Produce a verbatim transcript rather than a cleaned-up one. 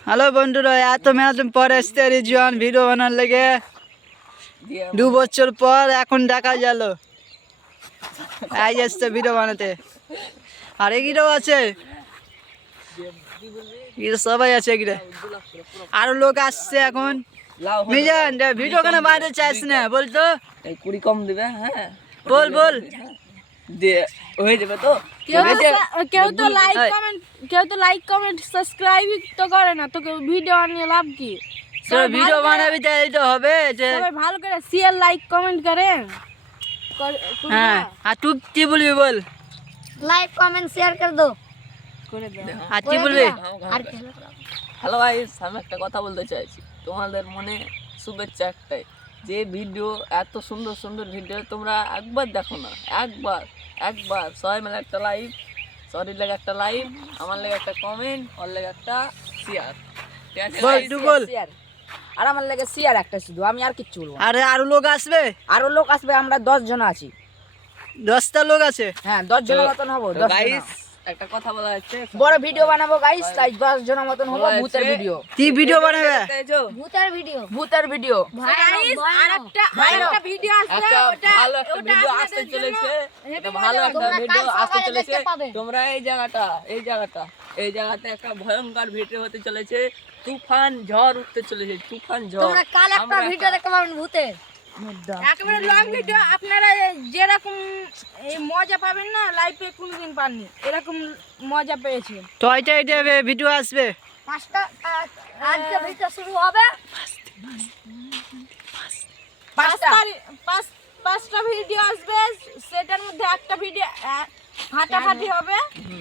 Hello বন্ধুরা, এত মেয়াদ পরে আসতে রিজওয়ান ভিডিও বানার লেগে দু বছর পর এখন দেখা গেল এই আসছে ভিডিও বানাতে। আর এগিরেও আছে, এগুলো সবাই আছে এগিরে, আরো লোক আসছে এখন। মিজান ভিডিও কেন বানাতে চাইছ না বলতো? কুড়ি কম দিবে। হ্যাঁ বল বল হয়ে যাবে তো। কেউ তো লাইক কমেন্ট কেউ তো লাইক কমেন্ট সাবস্ক্রাইব তো করে না, তো ভিডিও আনিয়ে লাভ কি? ভিডিও বানাবি তাই তো হবে যে সবাই ভালো করে শেয়ার লাইক কমেন্ট করেন। হ্যাঁ, আর তুই কি বলবি বল? लाइक कमेंट शेयर कर दो। করে দাও। আর কি বলবি? হ্যালো গাইস, আমি একটা কথা বলতে চাইছি। তোমাদের মনে শুভেচ্ছা একটাই, যে ভিডিও এত সুন্দর সুন্দর ভিডিও তোমরা একবার দেখো না, একবার একবার সবাই মিলে একটা লাইভ, সরির লেগে একটা লাইভ, আমার লেগে একটা কমেন্ট, ওর লেগে একটা শেয়ার। ঠিক আছে বল guys? তুই বল। শেয়ার আর আমার লাগে শেয়ার একটা শুধু, আমি আর কিচ্ছু বলবো না। আরে আরো লোক আসবে, আরো লোক আসবে, আমরা দশ জন আছি। দশটা লোক আছে। হ্যাঁ, দশ জনের মতন হবো। তো দশ জন। গাইস একটা কথা বলা হচ্ছে, বড় ভিডিও বানাবো গাইস, তাই দশ জনের মতন হবো। বলা ভূতের হচ্ছে- ভিডিও, কি ভিডিও বানাবে? এই যে भूतर वीडियो ভূতের ভিডিও। Guys, আরেকটা আরেকটা ভিডিও আসছে, একটা ওটা ভালো একটা ওটা ভিডিও আসতে আপনাদের চলেছে, জন্য একটা happy ভালো birthday। একটা তোমরা ভিডিও কাল আসতে সকালে চলেছে। দেখতে পাবে। তোমরা এই জায়গাটা এই জায়গাটা এই জায়গাতে একটা ভয়ঙ্কর ভিডিও হতে চলেছে। তুফান ঝড় উঠতে চলেছে, তুফান ঝড়। তোমরা কাল একটা আমরা ভিডিও দেখতে পাবেন ভূতের। একেবারে লং ভিডিও, আপনারা যেরকম এই মজা পাবেন না লাইফে কোনোদিন পাননি, এরকম মজা পেয়েছি। টয়টা এটা ভিডিও আসবে। পাঁচটা আহ, আজকে ভিডিও শুরু হবে। পাঁচটা পাঁচ পাঁচটা ভিডিও আসবে, সেটার মধ্যে একটা ভিডিও ফাটাফাটি হবে।